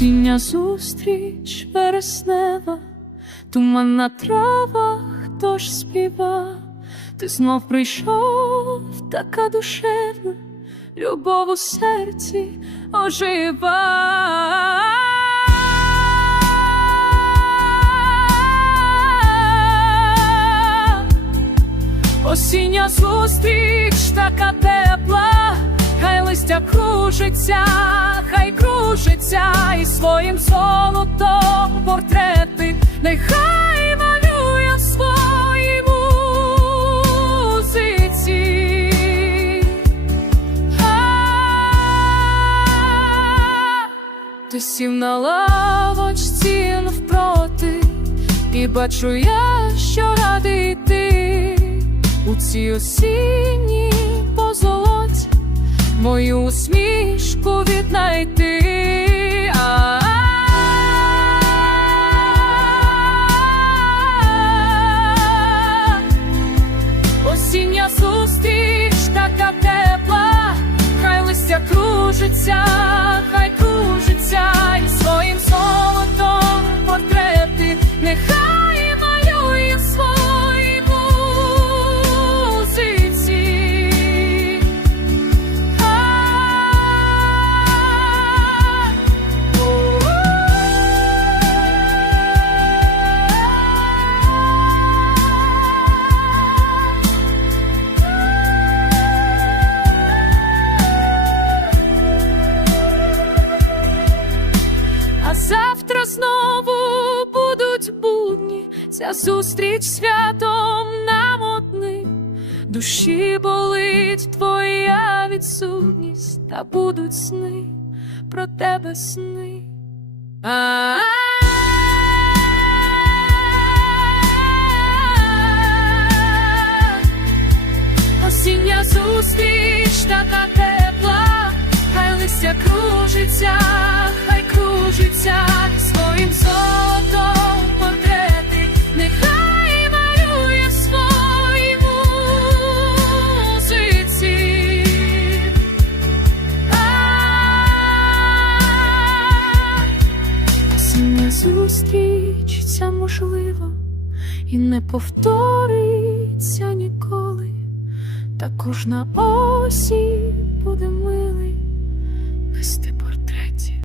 Осіння зустріч вереснева, туман на травах, хтось співа, ти знов прийшов, така душевна, любов у серці ожива. Осіння зустріч кружиться, хай кружиться, і своїм золотом портрети, нехай малює в своїй музиці. Ти сів на лавочці навпроти, і бачу я, що радий ти у цій позолоті мою усмішку віднайти. Осіння зустріч така тепла, хай листя кружиться, будні, ця зустріч святом нам одним. Душі болить твоя відсутність, та будуть сни про тебе сни. Осіння зустріч така тепла, хай листя кружиться, хай кружиться зустріч ця можливо, і не повториться ніколи. Та кожна осінь буде милий без.